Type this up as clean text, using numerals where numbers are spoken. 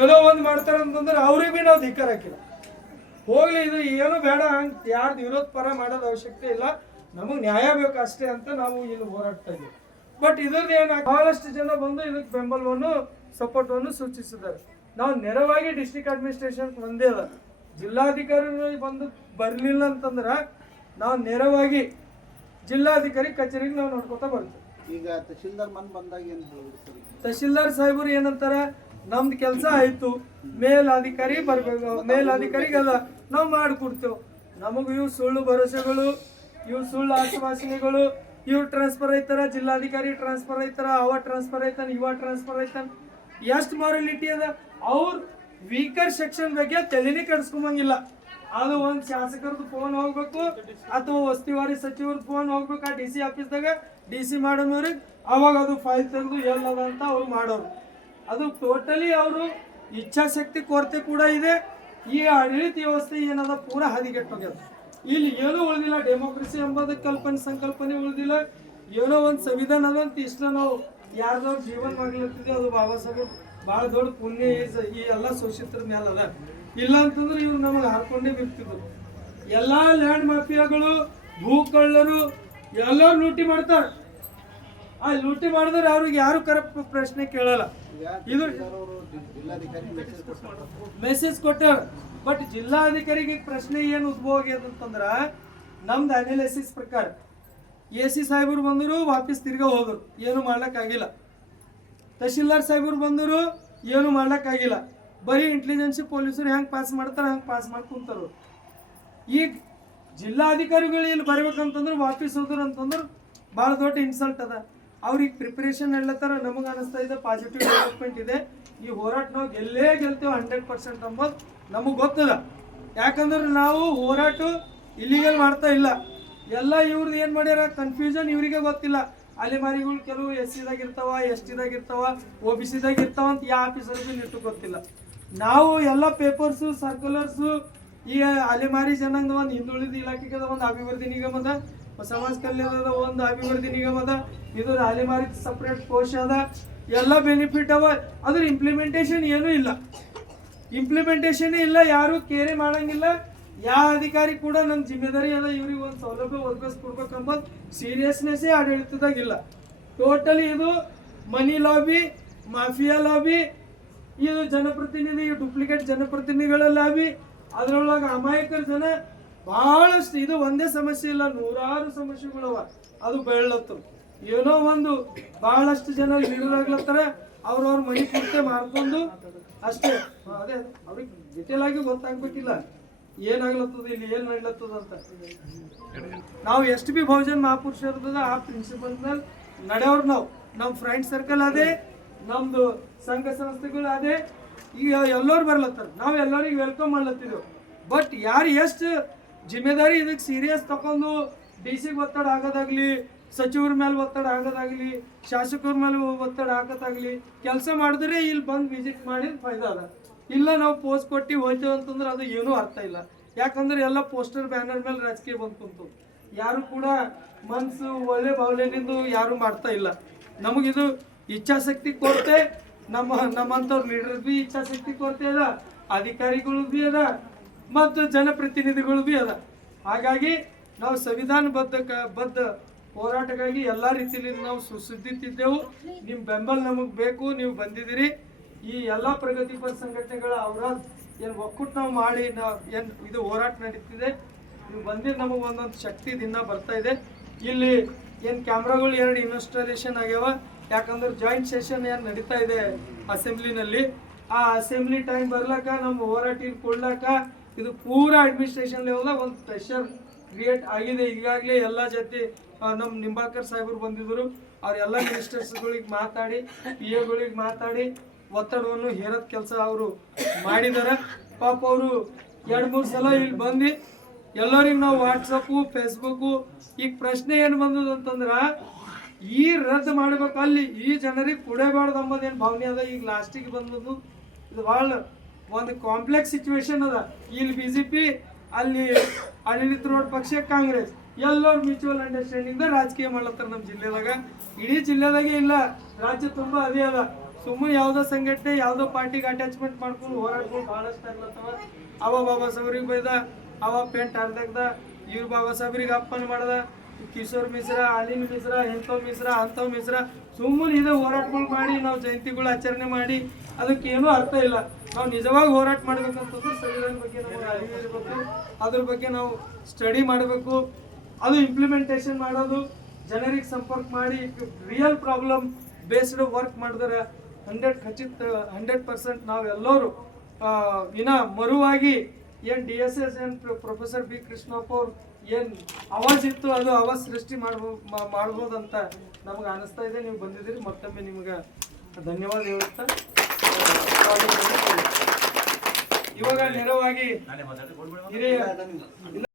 ಏನೋ ಒಂದು ಮಾಡ್ತಾರ ಅಂತಂದ್ರೆ ಅವ್ರಿಗೆ ಬಿ ನಾವು ಧಿಕ್ಕಾರ ಹಾಕಿಲ್ಲ. ಹೋಗ್ಲಿ, ಇದು ಏನು ಬೇಡ, ಹಂಗೆ ಯಾರ್ದು ವಿರೋಧ ಪರ ಮಾಡೋದು ಅವಶ್ಯಕತೆ ಇಲ್ಲ, ನಮಗೆ ನ್ಯಾಯ ಬೇಕು ಅಷ್ಟೇ ಅಂತ ನಾವು ಇಲ್ಲಿ ಹೋರಾಡ್ತಾ ಇದ್ದೀವಿ. ಬಟ್ ಇದ್ರದ್ದು ಏನು ಬಹಳಷ್ಟು ಜನ ಬಂದು ಇದಕ್ಕೆ ಬೆಂಬಲವನ್ನು ಸಪೋರ್ಟನ್ನು ಸೂಚಿಸಿದ್ದಾರೆ. ನಾವು ನೇರವಾಗಿ ಡಿಸ್ಟ್ರಿಕ್ಟ್ ಅಡ್ಮಿನಿಸ್ಟ್ರೇಷನ್ ಒಂದೇ ಅದ, ಜಿಲ್ಲಾಧಿಕಾರಿಗಳು ಬಂದು ಬರಲಿಲ್ಲ ಅಂತಂದ್ರೆ ನಾವು ನೇರವಾಗಿ ಜಿಲ್ಲಾಧಿಕಾರಿ ಕಚೇರಿಗೆ ನಾವು ನೋಡ್ಕೊತಾ ಬರ್ತೀವಿ. ಈಗ ತಹಶೀಲ್ದಾರ್ ಮನ್ ಬಂದಾಗ ಏನು ಹೇಳ್ತಾರೆ? ತಹಶೀಲ್ದಾರ್ ಸಾಹೇಬರು ಏನಂತಾರೆ, ನಮ್ದು ಕೆಲಸ ಆಯ್ತು, ಮೇಲಾಧಿಕಾರಿ ಬರ್ಬೇಕು, ಮೇಲಾಧಿಕಾರಿಗೆಲ್ಲ ನಾವು ಮಾಡಿಕೊಡ್ತೇವೆ. ನಮಗೂ ಇವು ಸುಳ್ಳು ಭರವಸೆಗಳು, ಇವು ಸುಳ್ಳು ಆಶ್ವಾಸನೆಗಳು, ಇವ್ರು ಟ್ರಾನ್ಸ್ಫರ್ ಆಯ್ತಾರ, ಜಿಲ್ಲಾಧಿಕಾರಿ ಟ್ರಾನ್ಸ್ಫರ್ ಆಯ್ತಾರ, ಅವ ಟ್ರಾನ್ಸ್ಫರ್ ಆಯ್ತಾನ, ಇವ ಟ್ರಾನ್ಸ್ಫರ್ ಆಯ್ತಾನ, ಎಷ್ಟು ಮಾರಲಿಟಿ ಅದ. ಅವ್ರ ವೀಕರ್ ಸೆಕ್ಷನ್ ಬಗ್ಗೆ ತಲೆನೇ ಕೆಡಿಸ್ಕೊಂಬಂಗಿಲ್ಲ. ಅದು ಒಂದು ಶಾಸಕರದ್ದು ಫೋನ್ ಹೋಗ್ಬೇಕು ಅಥವಾ ವಸ್ತಿವಾರಿ ಸಚಿವರದ್ದು ಫೋನ್ ಹೋಗ್ಬೇಕು ಆ DC ಆಫೀಸ್ದಾಗ, DC ಮಾಡೋರಿಗೆ ಅವಾಗ ಅದು ಫೈಲ್ ತೆಗೆದು ಎಲ್ಲದ ಅಂತ ಅವ್ರು ಮಾಡೋರು. ಅದು ಟೋಟಲಿ ಅವರು ಇಚ್ಛಾಶಕ್ತಿ ಕೊರತೆ ಕೂಡ ಇದೆ. ಈ ಆಡಳಿತ ವ್ಯವಸ್ಥೆ ಏನದ ಪೂರ ಹದಿಗೆಟ್ಟೋಗ್ಯದ. ಇಲ್ಲಿ ಏನೂ ಉಳಿದಿಲ್ಲ, ಡೆಮೋಕ್ರಸಿ ಎಂಬುದು ಸಂಕಲ್ಪನೆ ಉಳಿದಿಲ್ಲ. ಏನೋ ಒಂದು ಸಂವಿಧಾನ ಅದಂತ ಇಷ್ಟ ನಾವು ಯಾರ್ದವ್ರ ಜೀವನ ಮಾಡ್ಲತ್ತಿದೆ. ಅದು ಬಾಬಾ ಸಾಹೇಬ್ ಭಾಳ ದೊಡ್ಡ ಪುಣ್ಯ ಈ ಎಲ್ಲ ಶೋಷಿತರ ಮೇಲೆ ಅದ. ಇಲ್ಲ ಅಂತಂದ್ರೆ ಇವ್ರು ನಮಗೆ ಹಾಕೊಂಡೇ ಬಿಡ್ತಿದ್ರು. ಎಲ್ಲ ಲ್ಯಾಂಡ್ ಮಾಫಿಯಾಗಳು, ಭೂಕಳ್ಳರು ಎಲ್ಲರೂ ಲೂಟಿ ಮಾಡ್ತಾರೆ. ಆ ಲೂಟಿ ಮಾಡಿದ್ರೆ ಅವ್ರಿಗೆ ಯಾರು ಕರೆಕ್ಟ್ ಪ್ರಶ್ನೆ ಕೇಳಲ್ಲ. ಇದು ಮೆಸೇಜ್ ಕೊಟ್ಟಾರ. ಬಟ್ ಜಿಲ್ಲಾಧಿಕಾರಿಗೆ ಪ್ರಶ್ನೆ ಏನು ಉದ್ಭವ ಆಗ್ಯದ ಅಂತಂದ್ರ, ನಮ್ದು ಅನಾಲಿಸಿಸ್ ಪ್ರಕಾರ AC ಸಾಹೇಬರು ಬಂದರು, ವಾಪಸ್ ತಿರ್ಗಾ ಹೋದ್ರು, ಏನು ಮಾಡ್ಲಿಕ್ಕಾಗಿಲ್ಲ. ತಹಶೀಲ್ದಾರ್ ಸಾಹೇಬರು ಬಂದರು, ಏನು ಮಾಡ್ಲಿಕ್ಕಾಗಿಲ್ಲ. ಬರೀ ಇಂಟೆಲಿಜೆನ್ಸಿ ಪೊಲೀಸರು ಹೆಂಗೆ ಪಾಸ್ ಮಾಡ್ತಾರೆ ಹಂಗೆ ಪಾಸ್ ಮಾಡ್ಕೊಂತಾರ. ಈಗ ಜಿಲ್ಲಾಧಿಕಾರಿಗಳು ಇಲ್ಲಿ ಬರ್ಬೇಕಂತಂದ್ರೆ ವಾಪಸ್ ಹೋದ್ರು ಅಂತಂದ್ರೆ ಭಾಳ ದೊಡ್ಡ ಇನ್ಸಲ್ಟ್ ಅದ. ಅವ್ರಿಗೆ ಪ್ರಿಪರೇಷನ್ ಹೇಳತ್ತಾರ. ನಮಗೆ ಅನಿಸ್ತಾ ಇದೆ ಪಾಸಿಟಿವ್ ಡೆವಲಪ್ಮೆಂಟ್ ಇದೆ. ಈ ಹೋರಾಟ ನಾವು ಗೆಲ್ತೇವೆ 100% ಅಂಬೋದು ನಮಗೆ ಗೊತ್ತದ. ಯಾಕಂದ್ರೆ ನಾವು ಹೋರಾಟ ಇಲ್ಲಿಗಲ್ ಮಾಡ್ತಾ ಇಲ್ಲ. ಎಲ್ಲ ಇವ್ರದ್ದು ಏನು ಮಾಡ್ಯಾರ, ಕನ್ಫ್ಯೂಷನ್ ಇವರಿಗೆ ಗೊತ್ತಿಲ್ಲ. ಅಲೆಮಾರಿಗಳು ಕೆಲವು SC ದಾಗ ಇರ್ತಾವ, ST ದಾಗ ಇರ್ತಾವ, OBC ದಾಗ ಇರ್ತಾವ ಅಂತ ಯಾವ ಆಫೀಸರ್ಗೂ ನಿಟ್ಟು ಗೊತ್ತಿಲ್ಲ. ನಾವು ಎಲ್ಲ ಪೇಪರ್ಸು, ಸರ್ಕ್ಯುಲರ್ಸು, ಈ ಅಲೆಮಾರಿ ಜನಾಂಗದ ಒಂದು ಹಿಂದುಳಿದ ಇಲಾಖೆಗೆ ಒಂದು ಅಭಿವೃದ್ಧಿ ನಿಗಮ ಅದ, ಸಮಾಜ ಕಲ್ಯಾಣದ ಒಂದು ಅಭಿವೃದ್ಧಿ ನಿಗಮ ಅದ, ಇದ್ರ ಅಲೆಮಾರಿ ಸಪ್ರೇಟ್ ಕೋಶ ಅದ, ಎಲ್ಲ ಬೆನಿಫಿಟ್ ಅವ. ಅದ್ರ ಇಂಪ್ಲಿಮೆಂಟೇಷನ್ ಏನೂ ಇಲ್ಲ. ಇಂಪ್ಲಿಮೆಂಟೇಷನ್ ಇಲ್ಲ, ಯಾರು ಕೇರೆ ಮಾಡಂಗಿಲ್ಲ. ಯಾವ ಅಧಿಕಾರಿ ಕೂಡ ನಮ್ಮ ಜಿಮ್ಮೆದಾರಿ ಅದ ಇವ್ರಿಗೆ ಒಂದು ಸೌಲಭ್ಯ ಒದಗಿಸ್ಕೊಡ್ಬೇಕಂಬುದು ಸೀರಿಯಸ್ನೆಸ್ಸೇ ಆಡಳಿತದಾಗಿಲ್ಲ. ಟೋಟಲಿ ಇದು ಮನಿ ಲಾಬಿ, ಮಾಫಿಯಾ ಲಾಬಿ, ಇದು ಜನಪ್ರತಿನಿಧಿ, ಡೂಪ್ಲಿಕೇಟ್ ಜನಪ್ರತಿನಿಧಿಗಳ ಲಾಬಿ. ಅದರೊಳಗೆ ಅಮಾಯಕರ ಜನ ಬಹಳಷ್ಟು. ಇದು ಒಂದೇ ಸಮಸ್ಯೆ ಇಲ್ಲ, ನೂರಾರು ಸಮಸ್ಯೆಗಳವ. ಅದು ಬೆಳ್ಳತ್ತು. ಏನೋ ಒಂದು ಬಹಳಷ್ಟು ಜನ ಲೀಡರ್ ಆಗ್ಲತ್ತಾರ, ಅವ್ರವ್ರ ಮನೆ ಪೂರ್ತಿ ಮಾಡ್ಕೊಂಡು ಅಷ್ಟೇ. ಅದೇ ಅವ್ರಿಗೆ ಡಿಟೇಲ್ ಆಗಿ ಗೊತ್ತಾಗ್ಬೇಕಿಲ್ಲ ಏನಾಗ್ಲತ್ತದ, ಇಲ್ಲಿ ಏನ್ ನಡ್ಲತ್ತದ ಅಂತ. ನಾವು ಎಷ್ಟು ಬಿ ಬಹುಜನ್ ಮಹಾಪುರುಷರದ ಆ ಪ್ರಿನ್ಸಿಪಲ್ ಮೇಲೆ ನಡೆಯವ್ರು. ನಾವು ನಮ್ಮ ಫ್ರೆಂಡ್ ಸರ್ಕಲ್ ಅದೇ, ನಮ್ದು ಸಂಘ ಸಂಸ್ಥೆಗಳು ಅದೇ. ಈಗ ಎಲ್ಲರೂ ಬರ್ಲತ್ತಾರ, ನಾವು ಎಲ್ಲರಿಗೆ ವೆಲ್ಕಮ್ ಮಾಡ್ಲತ್ತಿದ್ದೆವು. ಬಟ್ ಯಾರು ಎಷ್ಟು ಜಿಮ್ಮೆದಾರಿ ಇದಕ್ಕೆ ಸೀರಿಯಸ್ ತಗೊಂಡು DC ಒತ್ತಡ ಆಗೋದಾಗ್ಲಿ, ಸಚಿವರ ಮೇಲೆ ಒತ್ತಡ ಆಗೋದಾಗ್ಲಿ, ಶಾಸಕರ ಮೇಲೆ ಒತ್ತಡ ಹಾಕೋದಾಗ್ಲಿ ಕೆಲಸ ಮಾಡಿದ್ರೆ ಇಲ್ಲಿ ಬಂದು ವಿಸಿಟ್ ಮಾಡಿ ಫೈದಾ ಅದ. ಇಲ್ಲ ನಾವು ಪೋಸ್ಟ್ ಕೊಟ್ಟು ಹೋಯ್ತೇವೆ ಅಂತಂದ್ರೆ ಅದು ಏನೂ ಅರ್ಥ ಇಲ್ಲ. ಯಾಕಂದ್ರೆ ಎಲ್ಲ ಪೋಸ್ಟರ್ ಬ್ಯಾನರ್ ಮೇಲೆ ರಾಜಕೀಯ ಬಂದು ಕುಂತು ಯಾರು ಕೂಡ ಮನಸ್ಸು ಒಳ್ಳೆ ಭಾವನೆಯಿಂದ ಯಾರು ಮಾಡ್ತಾ ಇಲ್ಲ. ನಮಗಿದು ಇಚ್ಛಾಶಕ್ತಿ ಕೊರತೆ, ನಮ್ಮಂಥವ್ರ ಲೀಡರ್ ಬಿ ಇಚ್ಛಾಶಕ್ತಿ ಕೊರತೆ ಅದ, ಅಧಿಕಾರಿಗಳು ಬಿ ಅದ, ಮತ್ತು ಜನಪ್ರತಿನಿಧಿಗಳು ಬಿ ಅದ. ಹಾಗಾಗಿ ನಾವು ಸಂವಿಧಾನಬದ್ಧ ಹೋರಾಟಕ್ಕಾಗಿ ಎಲ್ಲ ರೀತಿಯಲ್ಲಿ ನಾವು ಸುಸಿದ್ದಿದ್ದೆವು. ನಿಮ್ಮ ಬೆಂಬಲ ನಮಗೆ ಬೇಕು, ನೀವು ಬಂದಿದ್ದೀರಿ. ಈ ಎಲ್ಲ ಪ್ರಗತಿಪರ ಸಂಘಟನೆಗಳ ಅವರ ಏನು ಒಕ್ಕೂಟ ನಾವು ಮಾಡಿ ಏನು ಇದು ಹೋರಾಟ ನಡೀತಿದೆ. ನೀವು ಬಂದಿದ್ದು ನಮಗೆ ಒಂದೊಂದು ಶಕ್ತಿ ದಿನ ಬರ್ತಾ ಇದೆ. ಇಲ್ಲಿ ಏನು ಕ್ಯಾಮ್ರಾಗಳು 2 ಇನ್ಸ್ಟಾಲೇಷನ್ ಆಗ್ಯಾವ. ಯಾಕಂದ್ರೆ ಜಾಯಿಂಟ್ ಸೆಷನ್ ಏನು ನಡೀತಾ ಇದೆ ಅಸೆಂಬ್ಲಿನಲ್ಲಿ, ಆ ಅಸೆಂಬ್ಲಿ ಟೈಮ್ ಬರ್ಲಾಕ ನಮ್ಮ ಹೋರಾಟ ಕೊಡ್ಲಾಕ ಇದು ಪೂರಾ ಅಡ್ಮಿನಿಸ್ಟ್ರೇಷನ್ ಲೆವೆಲ್ದಾಗ ಒಂದು ಪ್ರೆಷರ್ ಕ್ರಿಯೇಟ್ ಆಗಿದೆ. ಈಗಾಗಲೇ ಎಲ್ಲ ಜೊತೆ ನಮ್ಮ ನಿಂಬಾಳ್ಕರ್ ಸಾಹೇಬರು ಬಂದಿದ್ದರು. ಅವರೆಲ್ಲ ಮಿನಿಸ್ಟರ್ಸ್ಗಳಿಗೆ ಮಾತಾಡಿ, PAಗಳಿಗೆ ಮಾತಾಡಿ ಒತ್ತಡವನ್ನು ಹೇರೋದ್ ಕೆಲಸ ಅವರು ಮಾಡಿದ್ದಾರೆ. ಪಾಪ ಅವರು 2-3 ಸಲ ಇಲ್ಲಿ ಬಂದು ಎಲ್ಲರಿಗೆ ನಾವು ವಾಟ್ಸಪ್ಪು, ಫೇಸ್ಬುಕ್ಕು. ಈಗ ಪ್ರಶ್ನೆ ಏನು ಬಂದದ ಅಂತಂದ್ರೆ, ಈ ರದ್ದು ಮಾಡ್ಬೇಕು, ಅಲ್ಲಿ ಈ ಜನರಿಗೆ ಕುಡಿಯಬಾರ್ದು ಅಂಬೋದೇನು ಭಾವನೆ ಅದ. ಈಗ ಲಾಸ್ಟಿಗೆ ಬಂದದ್ದು ಇದು ಭಾಳ ಒಂದು ಕಾಂಪ್ಲೆಕ್ಸ್ ಸಿಚುವೇಶನ್ ಅದ. ಇಲ್ಲಿ BJP, ಅಲ್ಲಿ ಆಡಳಿತಾರೂಢ ಪಕ್ಷ ಕಾಂಗ್ರೆಸ್, ಎಲ್ಲರೂ ಮ್ಯೂಚುವಲ್ ಅಂಡರ್ಸ್ಟ್ಯಾಂಡಿಂಗ್ ರಾಜಕೀಯ ಮಾಡ್ಲತ್ತಾರ ನಮ್ಮ ಜಿಲ್ಲೆದಾಗ. ಇಡೀ ಜಿಲ್ಲೆದಾಗೆ ಇಲ್ಲ, ರಾಜ್ಯ ತುಂಬ ಅದೇ ಅದ. ಸುಮ್ಮನೆ ಯಾವುದೋ ಸಂಘಟನೆ ಯಾವುದೋ ಪಾರ್ಟಿಗೆ ಅಟ್ಯಾಚ್ಮೆಂಟ್ ಮಾಡ್ಕೊಂಡು ಹೋರಾಟಗಳು ಬಹಳಷ್ಟು ಆಗ್ಲತ್ತವ. ಅವ ಬಾಬಾ ಸಾಹೇಬ್ರಿಗೆ ಬೈದ, ಅವ ಪೇಂಟ್ ಅರ್ಧಕ್ದ, ಇವ್ರು ಬಾಬಾ ಸಾಹೇಬ್ರಿಗೆ ಅಪ್ಪನ್ ಮಾಡ್ದ, ಕಿಶೋರ್ ಮಿಶ್ರಾ, ಅಲಿನ್ ಮಿಶ್ರಾ, ಅಂಥವ್ ಮಿಶ್ರಾ ಸುಮ್ಮನೆ ಇದೇ ಹೋರಾಟಗಳು ಮಾಡಿ ನಾವು ಜಯಂತಿಗಳು ಆಚರಣೆ ಮಾಡಿ ಅದಕ್ಕೇನೂ ಅರ್ಥ ಇಲ್ಲ. ನಾವು ನಿಜವಾಗಿ ಹೋರಾಟ ಮಾಡ್ಬೇಕಂತಂದ್ರೆ ಸಂವಿಧಾನ ಬಗ್ಗೆ ನಮಗೆ ಅರಿವು ಇರಬೇಕು, ಅದ್ರ ಬಗ್ಗೆ ನಾವು ಸ್ಟಡಿ ಮಾಡಬೇಕು, ಅದು ಇಂಪ್ಲಿಮೆಂಟೇಷನ್ ಮಾಡೋದು, ಜನರಿಗೆ ಸಂಪರ್ಕ ಮಾಡಿ ರಿಯಲ್ ಪ್ರಾಬ್ಲಮ್ ಬೇಸ್ಡ್ ವರ್ಕ್ ಮಾಡಿದ್ರೆ 100% ನಾವೆಲ್ಲರೂ ಇನ್ನ ಮರುವಾಗಿ ಏನು DSS ಏನು ಪ್ರೊಫೆಸರ್ ಬಿ ಕೃಷ್ಣಪ್ಪ ಅವ್ರು ಏನು ಆವಾಜ್ ಇತ್ತು ಅದು ಆವಾಜ್ ಸೃಷ್ಟಿ ಮಾಡ್ಬೋದಂತ ನಮಗೆ ಅನಿಸ್ತಾ ಇದೆ. ನೀವು ಬಂದಿದ್ದೀರಿ, ಮತ್ತೊಮ್ಮೆ ನಿಮ್ಗೆ ಧನ್ಯವಾದ ಹೇಳುತ್ತಾ ಇವಾಗ ನೇರವಾಗಿ ಹಿರಿಯ